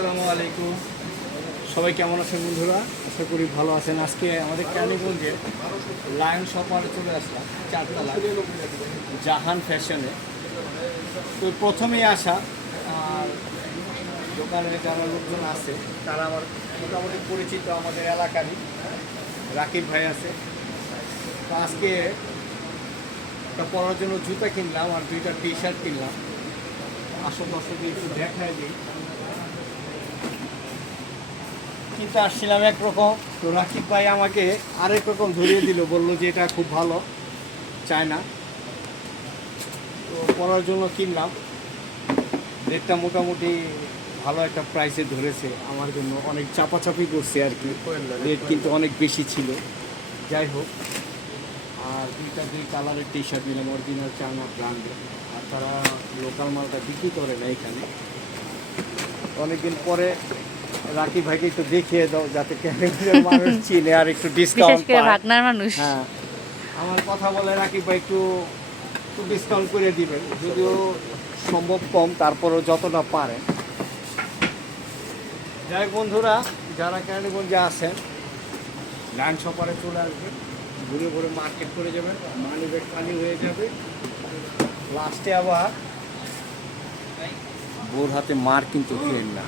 আসসালামু আলাইকুম। সবাই কেমন আছেন বন্ধুরা? আশা করি ভালো আছেন। আজকে আমাদের কেরানীগঞ্জের লায়ন শপারে চলে আসলাম, চারতলা জাহান ফ্যাশনে। তো প্রথমেই আসা, আর দোকানের যারা লোকজন আছে তারা আমার মোটামুটি পরিচিত, আমাদের এলাকারই রাকিব ভাই আছে। তো আজকে একটা পরার জন্য জুতা কিনলাম আর দুইটা টি শার্ট কিনলাম। আসল দর্শকদের একটু দেখায় দিই। কিন্তু আসছিলাম একরকম, তো রাকিব ভাই আমাকে আরেক রকম ধরিয়ে দিল, বললো যে এটা খুব ভালো, চায় না। তো পরার জন্য কিনলাম, রেটটা মোটামুটি ভালো একটা প্রাইসে ধরেছে আমার জন্য। অনেক চাপাচাপি করছে আর কি, রেট কিন্তু অনেক বেশি ছিল। যাই হোক, আর দুই কালারের টি শার্ট নিলাম, অরিজিনাল চায়না ব্র্যান্ডের। আর তারা লোকাল মালটা বিক্রি করে না এখানে। অনেকদিন পরে রাকিব ভাইকে একটু দেখিয়ে দাও, যাতে মানুষ চিনে আর একটু ডিসকাউন্ট পায়। ভাগনার মানুষ। হ্যাঁ, আমার কথা বলে রাকিব ভাই একটু একটু ডিসকাউন্ট করে দিবেন, যদিও সম্ভব কম, তারপরও যতটা পারেন। যাই হোক বন্ধুরা, যারা কেরানীগঞ্জে আছেন লায়ন শপারে চলে আসবেন, ঘুরে ঘুরে মার্কেট করে যাবেন, মানি ব্যাগ খালি হয়ে যাবে, লাস্টে আবার বোর হাতে মার কিন্তু খেলেন না।